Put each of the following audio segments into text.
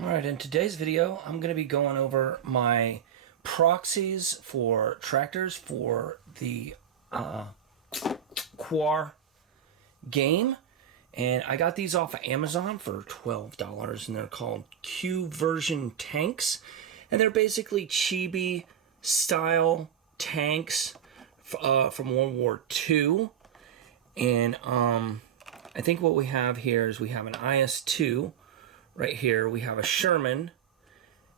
Alright, in today's video, I'm going to be going over my proxies for tractors for the Quar game. And I got these off of Amazon for $12, and they're called Q version tanks. And they're basically chibi style tanks from World War II. And I think what we have here is we have an IS-2. Right here, we have a Sherman.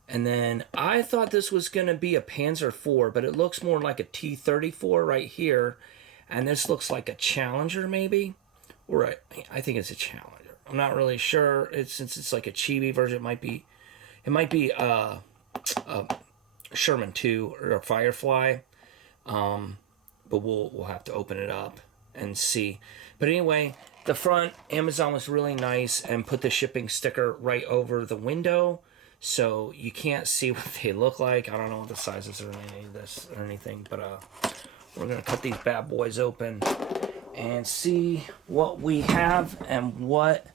And then I thought this was going to be a Panzer IV, but it looks more like a T-34 right here. And this looks like a Challenger, maybe? Or I think it's a Challenger. I'm not really sure. Since it's like a chibi version, it might be a Sherman 2 or a Firefly. But we'll have to open it up and see. But anyway, the front, Amazon was really nice and put the shipping sticker right over the window, so you can't see what they look like. I don't know what the sizes are in any of this or anything, but we're gonna cut these bad boys open and see what we have and what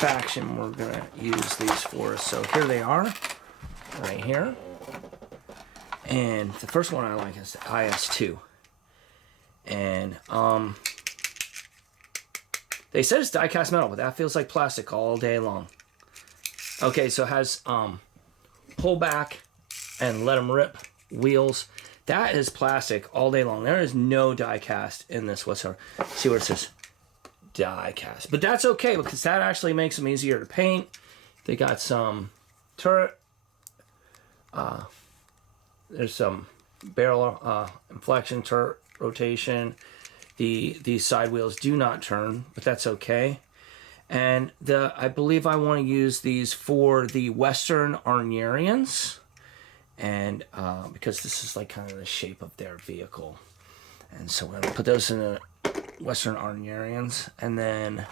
faction we're gonna use these for. So here they are, right here. And the first one I like is the IS-2. And they said it's die-cast metal, but that feels like plastic all day long. Okay, so it has pull back and let them rip wheels. That is plastic all day long. There is no die-cast in this whatsoever. See where it says die-cast. But that's okay, because that actually makes them easier to paint. They got some turret. There's some barrel inflection, turret rotation. These side wheels do not turn, but that's okay. And I believe I want to use these for the Western Arnerians, and because this is like kind of the shape of their vehicle, and so we're gonna put those in the Western Arnerians. And then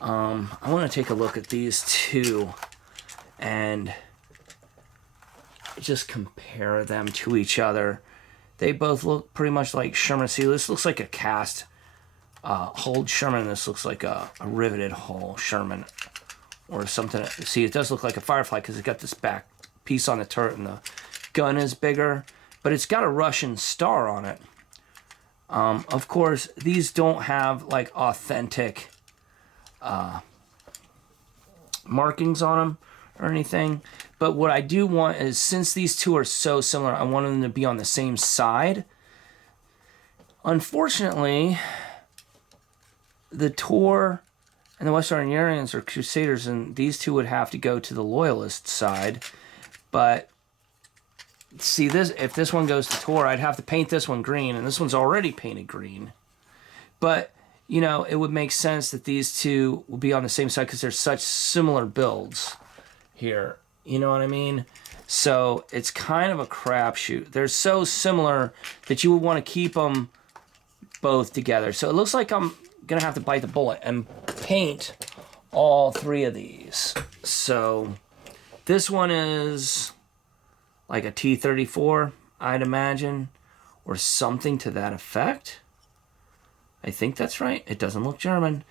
I want to take a look at these two and just compare them to each other. They both look pretty much like Sherman. See, this looks like a cast hulled Sherman. This looks like a riveted hull Sherman or something. See, it does look like a Firefly because it's got this back piece on the turret and the gun is bigger, but it's got a Russian star on it. Of course, these don't have like authentic markings on them or anything. But what I do want is, since these two are so similar, I want them to be on the same side. Unfortunately, the Tor and the Western Arnerians are Crusaders, and these two would have to go to the Loyalist side. But see, this, if this one goes to Tor, I'd have to paint this one green, and this one's already painted green. But, you know, it would make sense that these two will be on the same side because they're such similar builds here. You know what I mean? So it's kind of a crapshoot. They're so similar that you would want to keep them both together. So it looks like I'm going to have to bite the bullet and paint all three of these. So this one is like a T-34, I'd imagine, or something to that effect. I think that's right. It doesn't look German.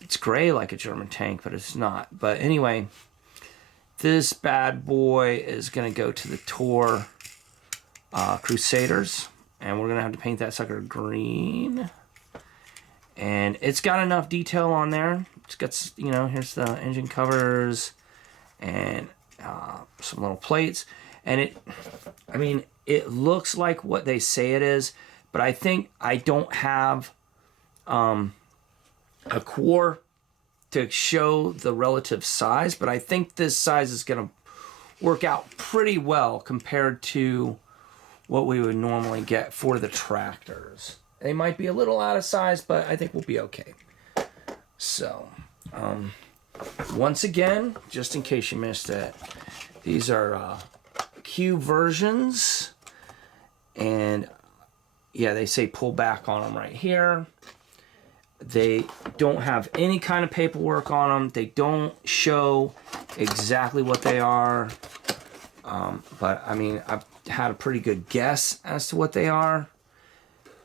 It's gray like a German tank, but it's not. But anyway, this bad boy is going to go to the Tor Crusaders. And we're going to have to paint that sucker green. And it's got enough detail on there. It's got, you know, here's the engine covers and some little plates. And it looks like what they say it is. But I think I don't have a Quar to show the relative size, but I think this size is going to work out pretty well compared to what we would normally get for the tractors. They might be a little out of size, but I think we'll be okay. So, once again, just in case you missed it, these are Q versions, and yeah, they say pull back on them right here. They don't have any kind of paperwork on them. They don't show exactly what they are. But I mean, I've had a pretty good guess as to what they are.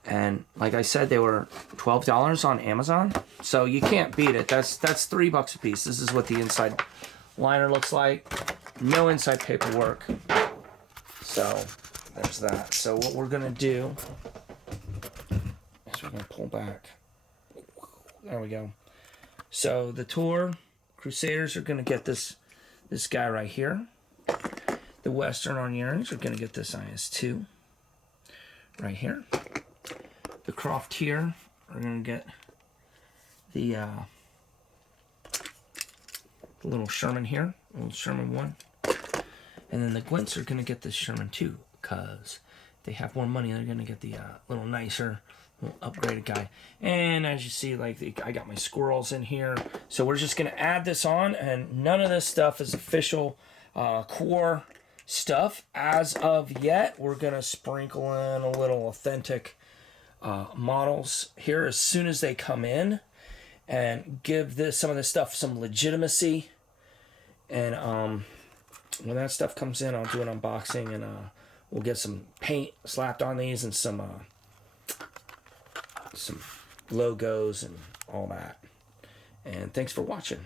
And like I said, they were $12 on Amazon. So you can't beat it. That's $3 a piece. This is what the inside liner looks like. No inside paperwork. So there's that. So what we're gonna do is we're gonna pull back. There we go. So the Tour Crusaders are gonna get this guy right here. The Western Armurians are gonna get this IS-2 right here. The Croftier are gonna get the little Sherman here, little Sherman 1. And then the Gwents are going to get this Sherman 2 because they have more money. They're going to get the little nicer, little upgraded guy. And as you see, like I got my squirrels in here. So we're just going to add this on, and none of this stuff is official Quar stuff as of yet. We're going to sprinkle in a little authentic models here as soon as they come in and give some of this stuff some legitimacy. And when that stuff comes in, I'll do an unboxing, and we'll get some paint slapped on these and some logos and all that. And thanks for watching.